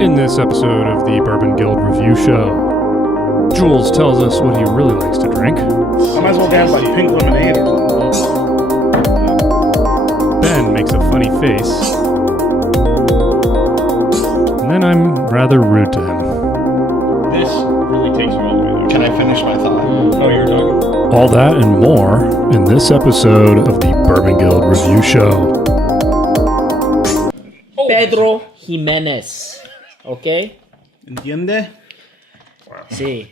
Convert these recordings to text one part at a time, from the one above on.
In this episode of the Bourbon Guild Review Show, Jules tells us what he really likes to drink. I might as well have like pink lemonade or something. Ben makes a funny face. And then I'm rather rude to him. This really takes you all the way there. Can I finish my thought? Oh, you're talking? All that and more in this episode of the Bourbon Guild Review Show. Pedro Jimenez. Okay? Entiende? Wow. Sí.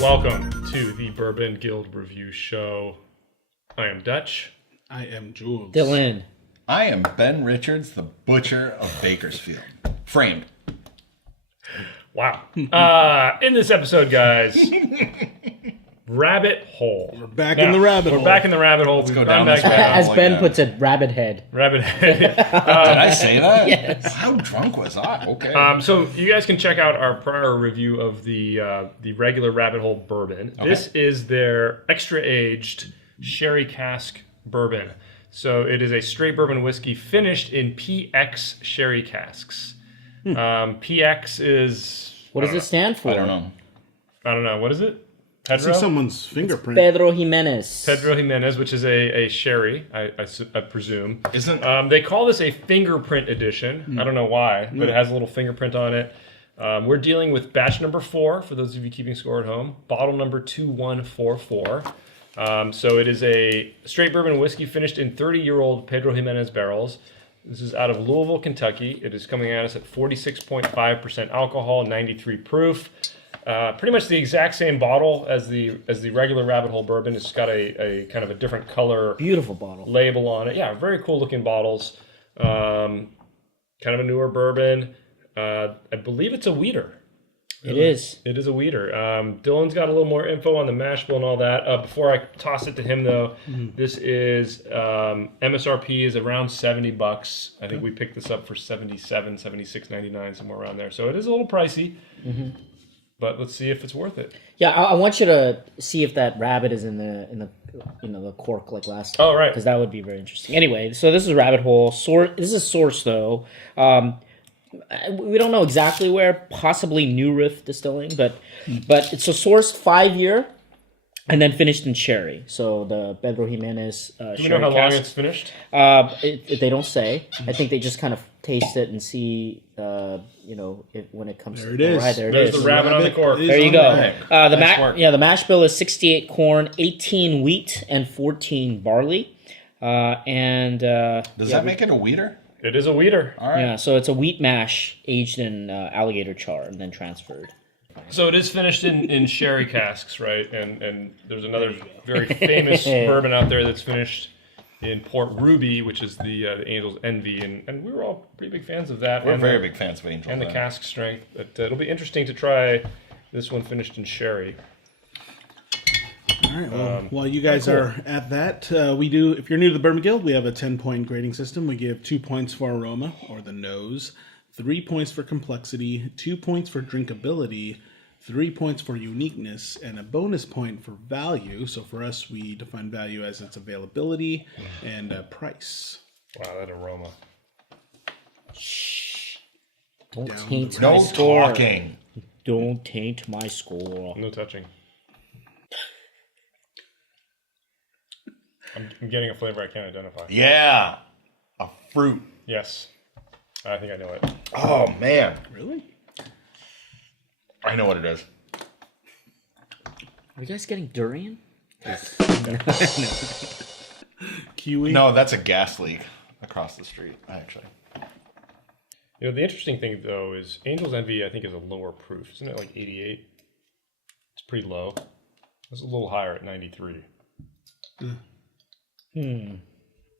Welcome to the Bourbon Guild Review Show. I am Dutch. I am Jules. Dylan. I am Ben Richards, the Butcher of Bakersfield. Framed. Wow. In this episode, guys, rabbit hole. We're back in the rabbit hole. We're back in the rabbit hole. Let's go down this back As like Ben that. puts it, rabbit head. rabbit head. Did I say that? Yes. How drunk was I? Okay. So you guys can check out our prior review of the regular rabbit hole bourbon. Okay. This is their extra aged sherry cask bourbon. So it is a straight bourbon whiskey finished in PX sherry casks. PX is What does it stand for? I don't know. I don't know, what is it? I see Pedro? someone's fingerprint. Pedro Jimenez. Pedro Jimenez, which is a sherry, I presume. Isn't They call this a fingerprint edition. I don't know why, but it has a little fingerprint on it. We're dealing with batch number 4, for those of you keeping score at home. Bottle number 2144. So it is a straight bourbon whiskey finished in 30-year-old Pedro Jimenez barrels. This is out of Louisville, Kentucky. It is coming at us at 46.5% alcohol, 93 proof. Pretty much the exact same bottle as the regular rabbit hole bourbon. It's got a kind of a different color Beautiful bottle. label on it. Yeah, very cool looking bottles. Kind of a newer bourbon. I believe it's a wheater. It is. It is a wheater. Dylan's got a little more info on the mash bill and all that. Before I toss it to him, though, this is MSRP is around $70. I think we picked this up for $77, $76.99, somewhere around there. So it is a little pricey. But let's see if it's worth it. Yeah, I want you to see if that rabbit is in the the cork like last time. Oh, right. Because that would be very interesting. Anyway, so this is rabbit hole. This is source though. We don't know exactly where. Possibly New Riff Distilling, but it's a sourced 5-year, and then finished in sherry. So the Pedro Jimenez Do sherry you know how long cask. it's finished? They don't say. I think they just kind of taste it and see, when it comes. There it is. Right, there it There's is. the rabbit on the cork. is There you on go. there. Nice work. The mash bill is 68 corn, 18 wheat, and 14 barley. Does that make it a wheater? It is a wheater. All right. Yeah, so it's a wheat mash aged in alligator char and then transferred. So it is finished in sherry casks, right? And there's another very famous bourbon out there that's finished in Port Ruby, which is the Angel's Envy, and we were all pretty big fans of that. We're and very the, big fans of Angel. and the cask strength. But it'll be interesting to try this one finished in sherry. All right, well, while you guys are at that, we do, if you're new to the Bourbon Guild, we have a 10-point grading system. We give 2 points for aroma, or the nose, 3 points for complexity, 2 points for drinkability, 3 points for uniqueness, and a bonus point for value. So for us, we define value as its availability and price. Wow, that aroma. Don't Down taint No my score. talking. Don't taint my score. No touching. I'm getting a flavor I can't identify. Yeah. A fruit. Yes. I think I know it. Oh, man. Really? I know what it is. Are you guys getting durian? Kiwi? No, that's a gas leak across the street, actually. You know, the interesting thing, though, is Angel's Envy, I think, is a lower proof. Isn't it like 88? It's pretty low. It's a little higher at 93.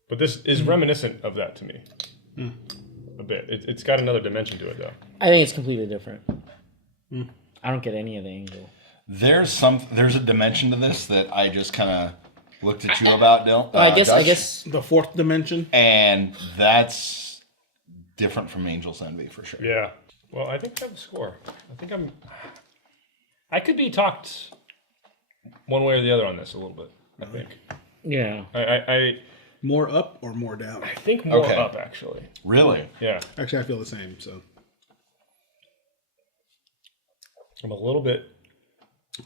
But this is reminiscent of that to me. A bit. It's got another dimension to it, though. I think it's completely different. I don't get any of the angel. There's a dimension to this that I just kind of looked at you about, Dill. I Dutch, guess The fourth dimension? and that's different from Angel's Envy for sure. Yeah. Well, I think I have a score. I could be talked one way or the other on this a little bit, I think. Yeah. I More up or more down? think more Okay. up, actually. Really? Yeah. Actually, I feel the same. So I'm a little bit...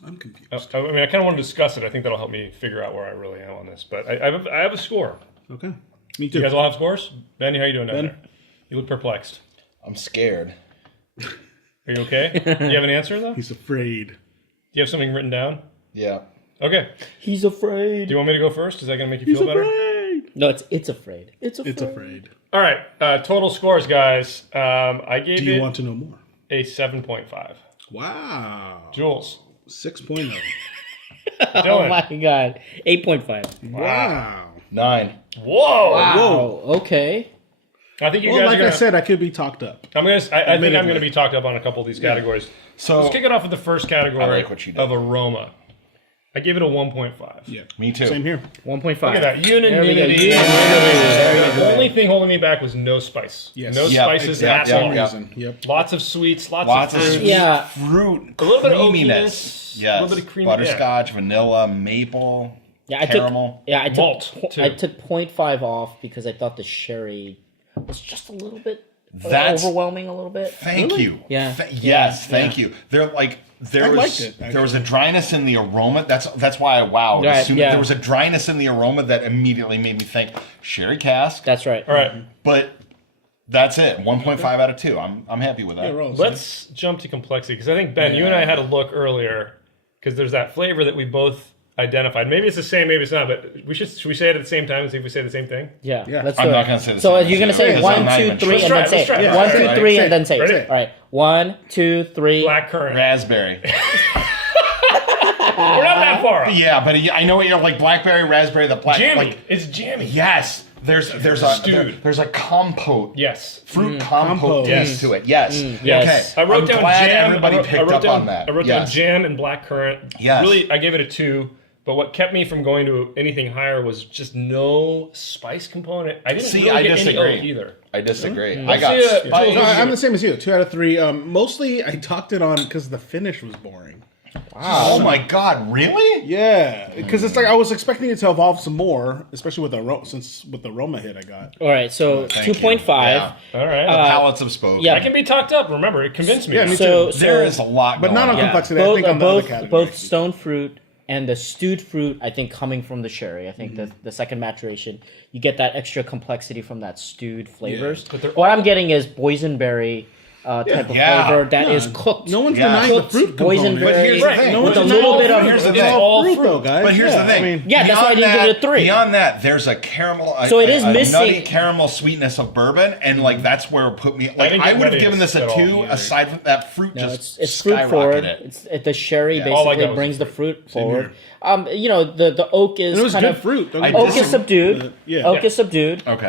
I'm confused. I mean, I kind of want to discuss it. I think that'll help me figure out where I really am on this. But I have a score. Okay, me You too. guys all have scores? Ben, how you doing down Ben? there? You look perplexed. I'm scared. Are you okay? Do you have an answer, though? Do He's afraid. you have something written down? Yeah. Okay. He's afraid. Do you want me to go first? Is that going to make you He's feel better? afraid. No, it's afraid. It's afraid. It's afraid. All right. Total scores, guys. I gave Do you it want to know more? a 7.5. Wow. Jules. 6.0. Oh Dylan. my god. 8.5. Wow. 9. Whoa. Wow. Okay. I think you Well, guys like are gonna, I said, I could be talked up. I think I'm Admittedly. going to be talked up on a couple of these categories. So Let's kick it off with the first category I like what you did. of aroma. I gave it a 1.5. Yeah. Me too. Same here. 1.5. Look at that. There we go. Unanimity. Unanimity. The only thing holding me back was no spice. Yes. No Yep, spices exactly. at all. Yeah. Reason. Yep. Lots of sweets, lots of of fruit. sweet Yeah. fruit, A little bit of creaminess. oakiness, Yes. a little bit of cream- Butterscotch, vanilla, maple, Yeah, I caramel. took. Yeah, I Malt, took. too. I took 0.5 off because I thought the sherry was just a little bit That's overwhelming. A little bit. Thank you. Yeah. Yes, Yeah. thank you. There I was liked it, there was a dryness in the aroma. That's why I wowed. Right, As soon yeah. There was a dryness in the aroma that immediately made me think sherry cask. That's right. All right. But that's it. 1.5 out of 2. I'm happy with that. Yeah, we're all the same. Let's jump to complexity because I think, Ben, you and I had a look earlier because there's that flavor that we both identified. Maybe it's the same, maybe it's not, but should we say it at the same time and see if we say the same thing? Yeah. Yeah. Let's do I'm it. not gonna say the So same you're gonna thing, say because 1, I'm not 2, even 3, sure. and then Let's say try it. it. Yeah, 1, let's 2, try it. 3, Say and then say Ready? it. All right. 1, 2, 3. Black currant. Raspberry. We're not that far off. Yeah, but I know what you're like. Blackberry, raspberry, the black. Jammy. Like, It's jammy. yes, there's Stewed. there's a compote. Yes. Fruit compote Compote. taste Yes. to it. Yes. yes. Okay. I wrote I'm down glad jam. everybody I wrote picked up down, on that. I wrote Yes. down jam and black currant. Yes. Really, I gave it a 2. But what kept me from going to anything higher was just no spice component. I didn't See, really I get any disagree. oak either. I disagree. I Let's got see, spice. No, I'm the same as you. 2 out of 3. Mostly, I talked it on because the finish was boring. Oh my god, really? Yeah, because it's like I was expecting it to evolve some more, especially with the aroma hit I got. All right. So Thank you. 2.5. Yeah. All right. Palates have spoken. yeah. I can be talked up. Remember, it convinced me. Yeah, me So, There is a lot But going not on on. complexity. I both, think on the other both, categories. both stone fruit and the stewed fruit, I think, coming from the sherry. I think the second maturation, you get that extra complexity from that stewed flavors. but they're What I'm getting is boysenberry type of Yeah. flavor that is Yeah. cooked. No one's Yeah. denying the Cooked fruit component. boysenberry. But here's the Right. thing. No with one's a little bit of Here's the it's thing. all Fruit, fruit though, guys. But here's Yeah, the thing. I mean, Yeah, that's why I didn't Beyond give it a 3. Beyond that, there's a caramel. So it is a missing- nutty caramel sweetness of bourbon, and like that's where it put me. Like didn't I get would have nutty given this a at all 2. either. Aside from that, fruit No, just it's fruit forward. skyrocketed. The sherry All I basically got was brings the fruit. fruit forward. The oak is it was kind good of fruit. Don't I get me oak wrong. is subdued. Yeah. Oak is subdued. Okay.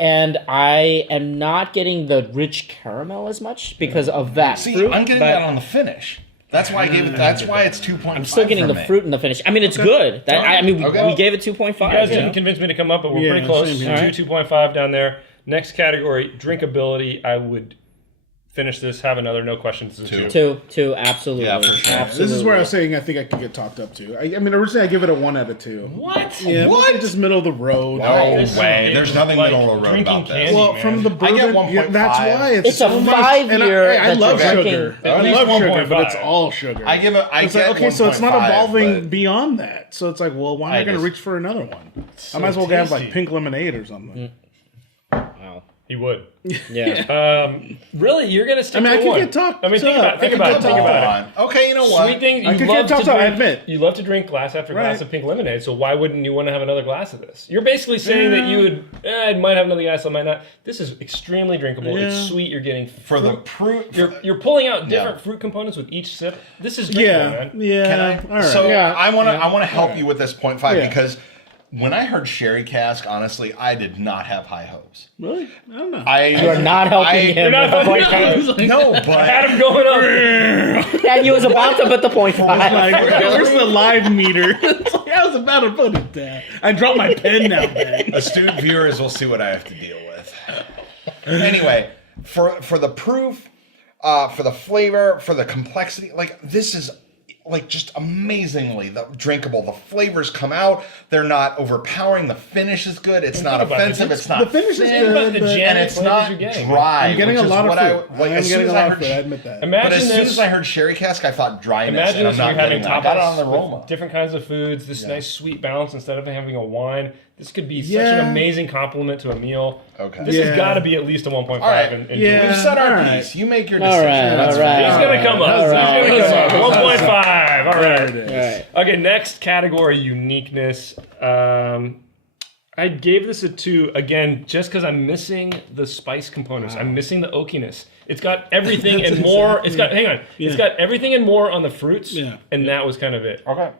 And I am not getting the rich caramel as much because of that See, fruit. I'm getting but that on the finish. That's why I gave it. That's why it's 2.5. I'm still getting for the me. fruit in the finish. I mean, it's good. Okay. We gave it 2.5. You guys you know? didn't convince me to come up, but we're Yeah, pretty close. same 2, here. 2.5 down there. Next category, drinkability. I would finish this, have another, no questions. This is 2. Two, absolutely. Yeah, for sure. Absolutely. This is where I was saying I think I could get talked up to. I mean, originally I give it a 1 out of 2. What? Yeah, What? mostly just middle of the road. No This way. is There's nothing like middle of the road drinking about this. candy. Well, man. from the bourbon, I get 1.5. that's why it's It's a so much. 5-year And I that love you're sugar. drinking. At I least love sugar, 1.5. but it's all sugar. I give it. I It's get like, okay, so it's not 1.5, evolving but- beyond that. So it's like, well, why am I, I going to just- reach for another one? I might as well tasty. have like pink lemonade or something. Wow. He would. Yeah. Really, you're gonna stick I mean, to I could one. get talked I mean, think up. about it. I Think could about get it. Think talked about it. Okay, you know what? Sweet thing. I You could love get to tough, I drink. admit. You love to drink glass after glass Right. of pink lemonade. So why wouldn't you want to have another glass of this? You're basically saying that you would. I might have another glass. I might not. This is extremely drinkable. It's Yeah. sweet. You're getting For the fruit. You're pulling out different Yeah. fruit components with each sip. This is drinkable, Yeah, man. yeah. Can I? All right. So Yeah. I want to help you with this 0.5 Yeah. because when I heard sherry cask, honestly, I did not have high hopes. Really? I don't know. You are not helping him not with the helping point him. 5. No, I but had him going up. And you was about to put the point 5. Like, where's the live meter? It's like, I was about to put it down. I dropped my pen now, man. astute viewers will see what I have to deal with. Anyway, for the proof, for the flavor, for the complexity, like this is like just amazingly drinkable. The flavors come out. They're not overpowering. The finish is good. It's not offensive. It's not the finish is thin, good, the but- jam- and it's flavors not you're getting. dry. I'm getting which a is lot of what fruit. as I'm soon getting as a I lot of heard, fruit. I admit that. but Imagine as soon this. as I heard sherry cask, I thought dryness. Imagine and I'm this, not you're having getting that. I got it on the tapas aroma. with different kinds of foods, this nice sweet balance instead of having a wine. This could be such Yeah. an amazing compliment to a meal. Okay. This Yeah. has got to be at least a 1.5. All right. Yeah. We've said our all right. piece. You make your All decision. right, That's all right. fine. He's going to come up. All right. He's going to come up. All 1.5. All There right. it is. All right. Okay, next category, uniqueness. I gave this a 2, again, just because I'm missing the spice components. I'm missing the oakiness. It's got everything and more. It's got, hang on. It's got everything and more on the fruits, and that was kind of it. Okay.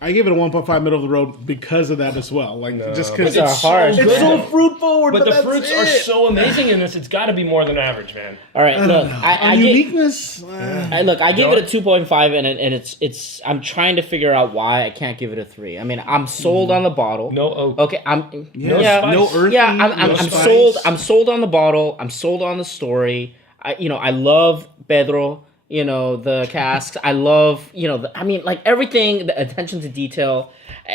I gave it a 1.5 middle of the road because of that as well. Like just because These are harsh. it's so fruit forward. But the that's fruits it. are so amazing in this. It's got to be more than average, man. All right, look, I On get, uniqueness. I gave No? it a 2.5, and it's. I'm trying to figure out why I can't give it a 3. I mean, I'm sold on the bottle. No oak. Okay, I'm spice. no earthy. yeah, I'm no spice. sold. I'm sold on the bottle. I'm sold on the story. I love Pedro. The casks. I love. I mean, like everything. The attention to detail.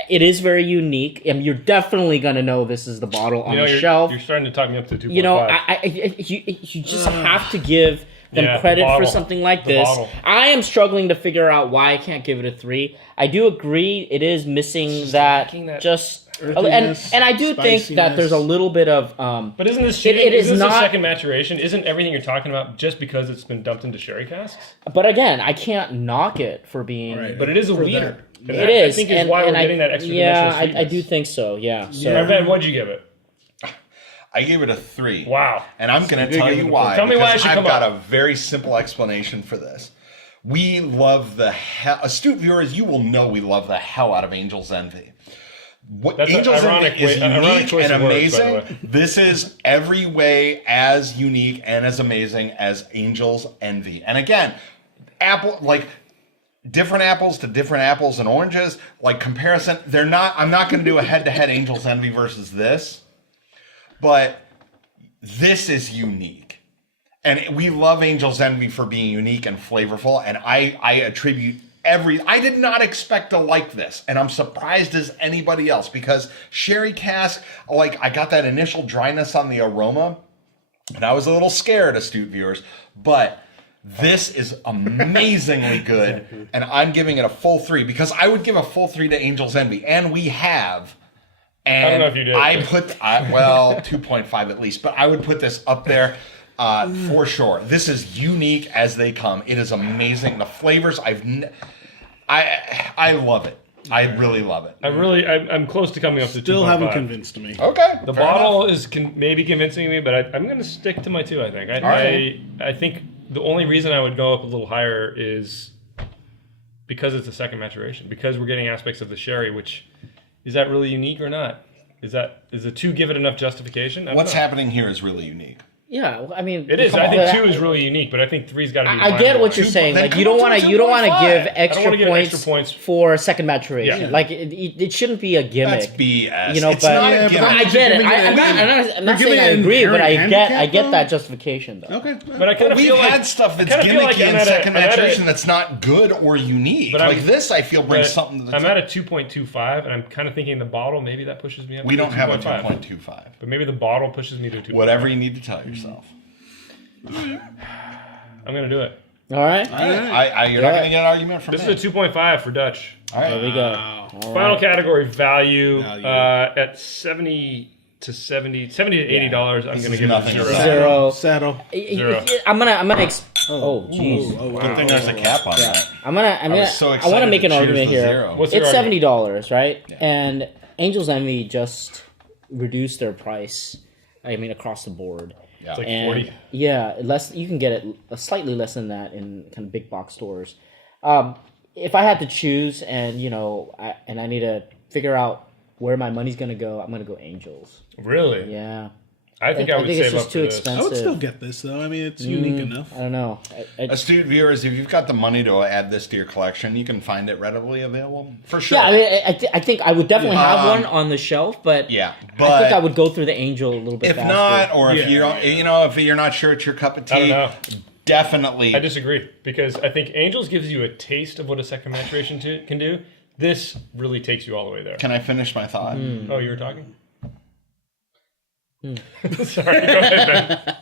It is very unique, and you're definitely gonna know this is the bottle on the shelf. You're starting to talk me up to 2.5. You just have to give them Yeah, credit the for bottle. something like The this. bottle. I am struggling to figure out why I can't give it a 3. I do agree it is missing that, lacking that earthiness, and I do think that there's a little bit of But isn't this It is isn't this not- a second maturation? Isn't everything you're talking about just because it's been dumped into sherry casks? but again, I can't knock it for being Right. But it is a For leader. And it that, is. I think is why we're getting that extra yeah, dimension of I do sweetness. think so. Yeah. So Arved, what'd you give it? I gave it a 3. Wow. And I'm going to did tell give you it a why. Tell me why I because should I've come got up. a very simple explanation for this. We love the hell. Astute viewers, you will know we love the hell out of Angel's Envy. What That's an Angel's ironic Envy is way- ironic unique choice and of words, by the amazing. way. This is every way as unique and as amazing as Angel's Envy. And again, different apples to different apples and oranges, like comparison, I'm not going to do a head-to-head Angel's Envy versus this, but this is unique. And we love Angel's Envy for being unique and flavorful, and I attribute I did not expect to like this, and I'm surprised as anybody else, because sherry cask, I got that initial dryness on the aroma, and I was a little scared, astute viewers, but this is amazingly good, and I'm giving it a full 3, because I would give a full 3 to Angel's Envy, and we have. And I don't know if you did. 2.5 at least, but I would put this up there for sure. This is unique as they come. It is amazing. The flavors, I love it. I really love it. I'm close to coming up to 2.5. Still haven't convinced me. Okay. The fair bottle enough. is maybe convincing me, but I'm going to stick to my 2, I think. right. I think the only reason I would go up a little higher is because it's a second maturation, because we're getting aspects of the sherry, which, is that really unique or not? Is the 2 give it enough justification? I don't What's know. happening here is really unique. yeah, well, I mean, It is. come I on. think 2 is really unique, but I think 3's got to be. I get what you're saying. then Like come you don't up want to to 2.5. give I don't extra wanna give points, extra points. for second maturation. Yeah. Like it shouldn't be a gimmick. That's BS. You know, It's but not a Yeah, but gimmick. I get it. You're giving it I'm not you're saying giving I it an agree, but I inherent get handicap, that though? justification though. Okay. But I kind of We've feel like had stuff that's I kinda feel gimmicky like I'm in at a- second I'm at a- maturation that's not good or unique. But I'm- like this, I feel brings but something to the I'm at a 2.25, and I'm kind of thinking the bottle, maybe that pushes me up. We to don't have a 2.5. 2.25. But maybe the bottle pushes me to 2. Whatever you need to tell yourself. I'm going to do it. All right, You're not going to get an argument from This me. is a 2.5 for Dutch. All right. there we go. Final category value, Value. at $70 to $80. I'm going to give it nothing. 0. Zero. Settle. Zero. I'm gonna. Oh, jeez. Good thing there's a cap on that. I'm gonna. was so I want excited to make to an choose argument the here. zero. What's your It's argument? $70, right? And Angel's Envy just reduced their price. I mean, across the board. Yeah. It's like And 40. yeah, less. You can get it slightly less than that in kind of big box stores. If I had to choose, and I need to figure out where my money's gonna go, I'm gonna go Angels. Really? Yeah, I think I would it's save just up too for this. expensive. I would still get this though. I mean, it's unique enough. I don't know. Astute viewers, if you've got the money to add this to your collection, you can find it readily available for sure. Yeah, I mean, I think I would definitely have one on the shelf, but Yeah, I but think I would go through the Angel a little bit if faster. not, or if Yeah. you don't, if you're not sure it's your cup of I don't tea, know. definitely. I disagree because I think Angels gives you a taste of what a second maturation can do. This really takes you all the way there. Can I finish my thought? Oh, you were talking? Sorry, go ahead, Ben.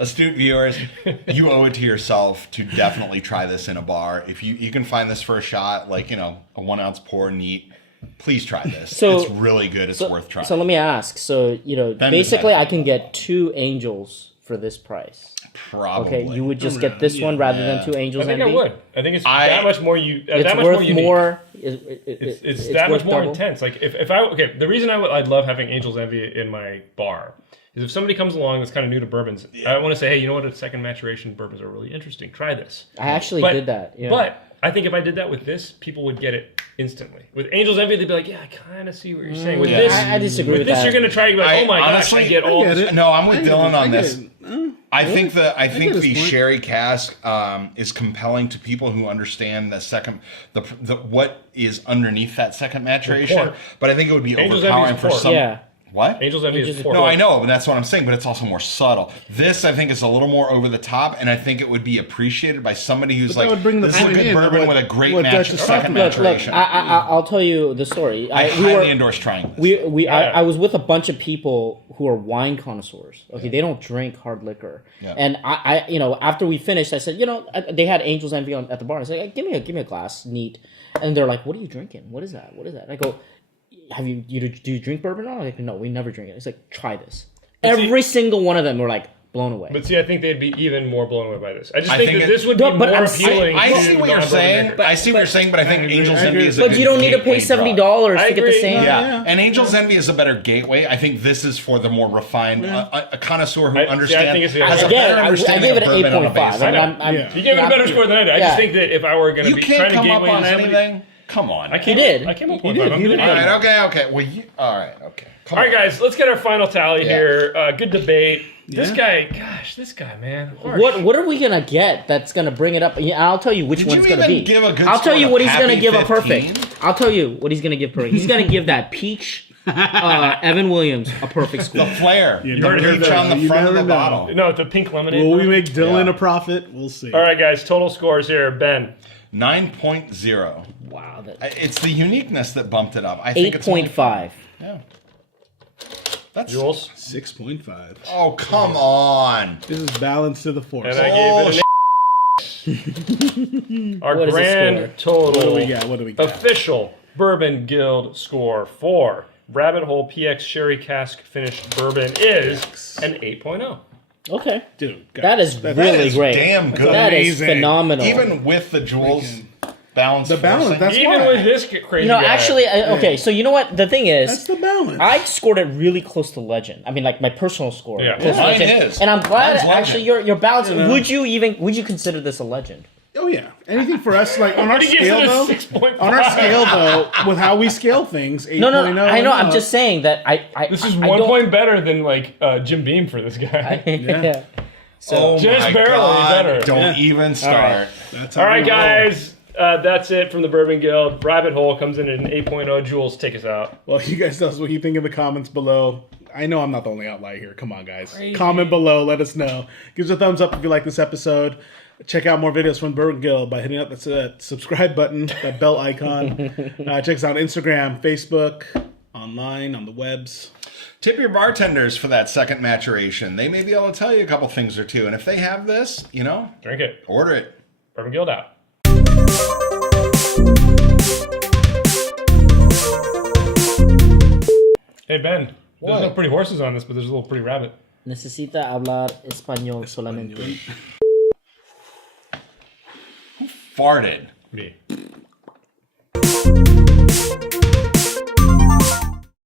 Astute viewers, you owe it to yourself to definitely try this in a bar. If you can find this for a shot, like, a 1 ounce pour neat, please try this. So- it's really good. It's worth trying. So let me ask. So, basically I can get 2 Angels for this price. Probably. Okay, you would just get this one rather than 2 Angels I think Envy? I would. I think it's that much more. It's that much worth more. Unique. more. It's that much worth more double? intense. Like if I the reason I'd love having Angels Envy in my bar is if somebody comes along that's kind of new to bourbons, I want to say, hey, you know what? A second maturation bourbons are really interesting. Try this. I actually did that. Yeah. But I think if I did that with this, people would get it instantly. With Angels Envy, they'd be like, yeah, I kind of see what you're saying. With this, I disagree with this, that. you're going to try to be like, oh my honestly, gosh, I get all get this. it. No, I'm with I get Dylan it. on I get this. it. I think his the point. sherry cask is compelling to people who understand the second the what is underneath that second maturation. port. But I think it would be Angels overpowering Envy is for port. some. Yeah. What? Angels Envy is Angels- four. No, I know, but that's what I'm saying. But it's also more subtle. This, I think, is a little more over the top, and I think it would be appreciated by somebody who's But that like, would bring the "This is a point good in bourbon what- with a great what Dutch is second talking about. Look, maturation." I'll tell you the story. I highly endorse trying this. I was with a bunch of people who are wine connoisseurs. Okay, they don't drink hard liquor. Yeah. And I after we finished, I said, they had Angels Envy at the bar. I said, give me a glass, neat. And they're like, what are you drinking? What is that? What is that? And I go, do you drink bourbon? I'm like, no, we never drink it. It's like, try this. Every single one of them were like blown away. But see, I think they'd be even more blown away by this. I just I think think that it- this would be No, but more I'm appealing. I to see what you're non-bourbon saying. drinkers. I see what you're saying, but I think Angels Envy is a But good you don't need to pay gateway drug. $70 I to get the agree. same. Yeah. And Angel's Envy is a better gateway. I think this is for the more refined, a connoisseur who I understands. think it's the has a other- better Again, I understanding gave it of an bourbon on a 8.5. base. I know. I'm You gave it a better score than I did. I Yeah. just think that if I were going to You be can't trying to come up gateway on to somebody, anything. Come on. I came. did. I came up He with did. one. I'm He good did. at All it. right. Okay. Well, all right. Okay. Come All on. right, guys, let's get our final tally Yeah. here. Good debate. This Yeah. guy, man. harsh. What are we gonna get that's gonna bring it up? Yeah, I'll tell you which Did one's you gonna even be. give a good I'll tell score you to what he's gonna Pappy give a 15? perfect. I'll tell you what he's gonna give perfect. He's gonna give that peach Evan Williams a perfect score. The flare. You The never peach know. on the You front of the never know. bottle. No, the pink lemonade. Will we bourbon. make Dylan Yeah. a profit? We'll see. All right, guys. Total scores here. Ben. 9.0. Wow, It's the uniqueness that bumped it up. I think it's 8.5. Yeah. That's. Jules. 6.5. Oh, come on. This is balance to the force. And I Oh, gave it an Our What is the grand score? What total do we got? What do we got? official Bourbon Guild score for Rabbit Hole PX Sherry Cask Finished Bourbon is an 8.0. Okay, Dude, that is that really is great. damn good. That is Amazing. phenomenal. Even with the Jules balance. The balance, forcing- that's Even why. with this crazy you know, guy. actually, okay. So you know what? The thing That's is, the balance. I scored it really close to legend. I mean, like my personal score. Yeah. Close to Mine legend. is. And I'm glad Mine's legend. actually your balance. know? Would you consider this a legend? Oh yeah. Anything for us, like on our But he gives scale it a though. 6.5. On our scale though, with how we scale things, 8.0. No, I know. I'm and just saying that I. This is I one don't- point better than like Jim Beam for this guy. yeah. So Oh Just my barely God. better. Don't Yeah. even start. right. That's how All right, we roll. guys. That's it from the Bourbon Guild. Rabbit Hole comes in at an 8.0. Jules, take us out. Well, you guys tell us what you think in the comments below. I know I'm not the only outlier here. Come on, guys. Crazy. Comment below. Let us know. Give us a thumbs up if you like this episode. Check out more videos from Bourbon Guild by hitting up that subscribe button, that bell icon. Check us out on Instagram, Facebook, online, on the webs. Tip your bartenders for that second maturation. They may be able to tell you a couple things or two. And if they have this, Drink it. order it. Bourbon Guild out. Hey, Ben. There's no pretty horses on this, but there's a little pretty rabbit. necesita hablar español solamente. Farted. Me.